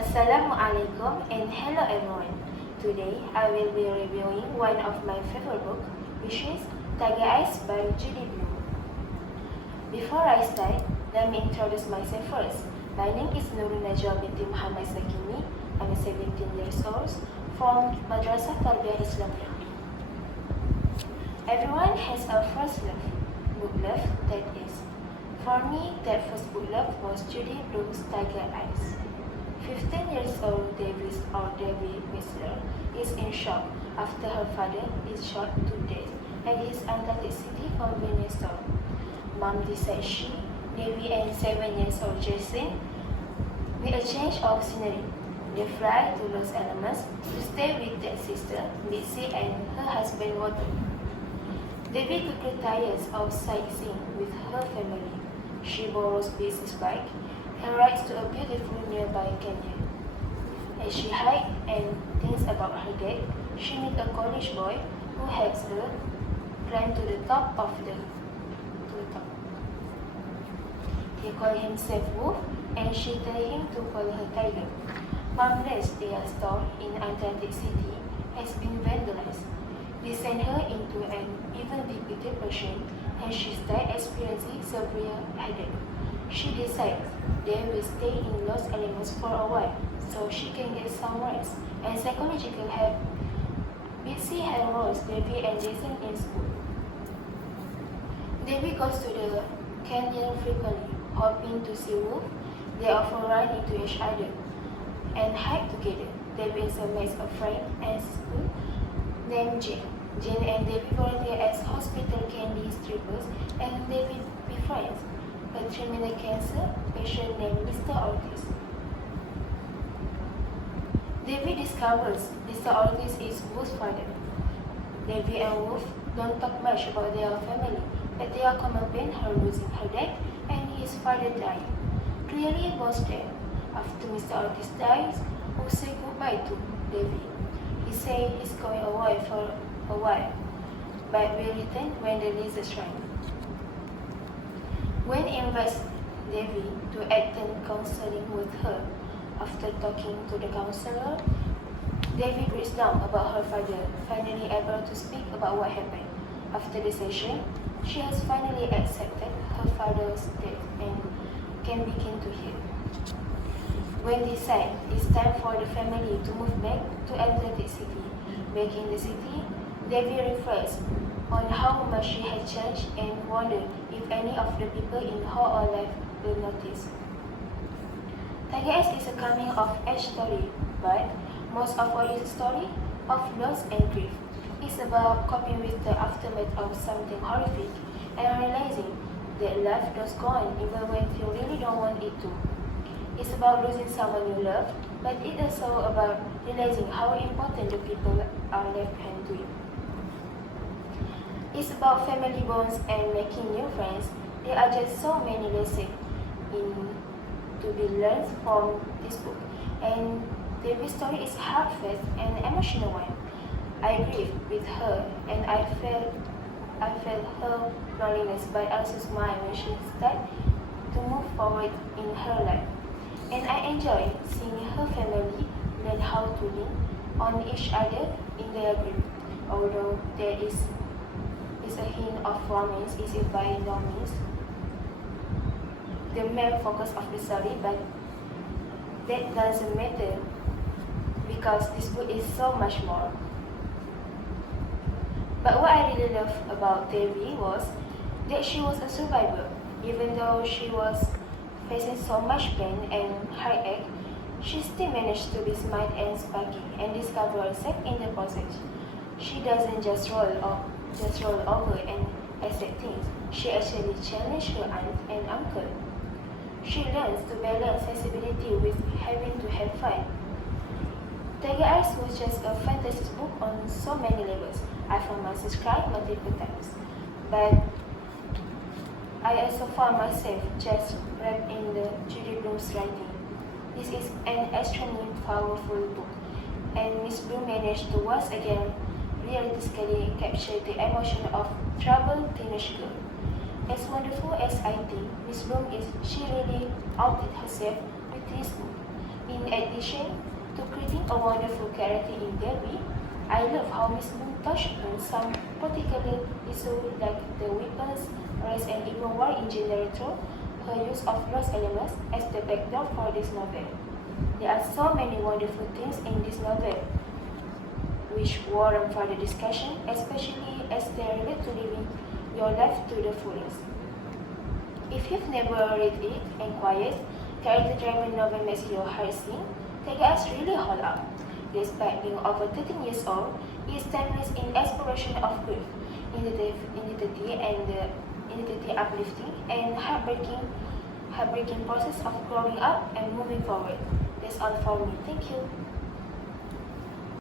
Assalamualaikum and hello everyone. Today I will be reviewing one of my favorite books, which is Tiger Eyes by Judy Blume. Before I start, let me introduce myself first. My name is Nurun Najwa binti Muhammad Sakini. I'm 17 years old from Madrasah Tarbiyah Islamiyah. Everyone has a first love, book love that is. For me, that first book love was Judy Blume's Tiger Eyes. 15 years old Debbie Whistler is in shock after her father is shot to death at his Atlantic City convenience store. Mom decides Debbie and 7 years old Jason need a change of scenery. They fly to Los Alamos to stay with their sister, Betsy, and her husband, Walter. Debbie quickly tires of sightseeing with her family. She borrows Betsy's bike and rides to a beautiful nearby canyon. As she hikes and thinks about her dad, she meets a college boy who helps her climb to the top. He calls himself Wolf, and she tells him to call her Tiger. Mom learns their store in Atlantic City has been vandalized. This sends her into an even deeper depression, and she starts experiencing severe headache. She decides they will stay in Los Alamos for a while so she can get some rest and psychological help. Betsy enrolls Debbie and Jason in school. Debbie goes to the canyon frequently, hoping to see Wolf. They often run into each other and hike together. Debbie also makes a friend at school named Jane. Jane and Debbie volunteer as hospital candy strippers, and Debbie befriends a terminal cancer patient named Mr. Ortiz. Debbie discovers Mr. Ortiz is Wolf's father. Debbie and Wolf don't talk much about their family, but their common pain her losing her dad and his father dying. Clearly both dead. After Mr. Ortiz dies, Wolf says goodbye to Debbie. He says he's going away for a while, but will return when the lizards shine. When he invites Debbie to attend counseling with her, after talking to the counselor, Debbie breaks down about her father, finally able to speak about what happened. After the session, she has finally accepted her father's death and can begin to heal. When they decide it's time for the family to move back to Atlantic City, back in the city, Debbie reflects on how much she had changed and wonders if any of the people in her own life will notice. Tiger Eyes is a coming-of-age story, but most of all is a story of loss and grief. It's about coping with the aftermath of something horrific and realizing that life does go on even when you really don't want it to. It's about losing someone you love, but it's also about realizing how important the people are left behind to you. It's about family bonds and making new friends. There are just so many lessons to be learned from this book, and Debbie's story is heartfelt and emotional one. I grieved with her, and I felt her loneliness, but also smiled when she started to move forward in her life. And I enjoy seeing her family learn how to lean on each other in their grief. Although there is a hint of romance, is it by no means the main focus of the story, but that doesn't matter because this book is so much more. But what I really love about Debbie was that she was a survivor. Even though she was facing so much pain and heartache, she still managed to be smart and sparky and discover herself in the process. She doesn't just roll over and accept things. She actually challenged her aunt and uncle. She learns to balance sensibility with having to have fun. Tiger Eyes was just a fantastic book on so many levels. I found myself crying multiple times, but I also found myself just wrapped in the Judy Blume's writing. This is an extremely powerful book, and Miss Blume managed to once again realistically capture the emotion of troubled teenage girl. As wonderful as I think Miss Blume is, she really outdid herself with this book. In at addition to creating a wonderful character in Devi, I love how Miss Moon touched on some particular issues like the weapons, race, and even war in general through her use of lost elements as the backdrop for this novel. There are so many wonderful things in this novel which warrant further discussion, especially as they relate to living your life to the fullest. If you've never read it and quiet, character-driven novel makes your heart sing, take us really hold up. Despite being over 13 years old, it is timeless in exploration of grief, identity uplifting, and heartbreaking process of growing up and moving forward. That's all for me. Thank you.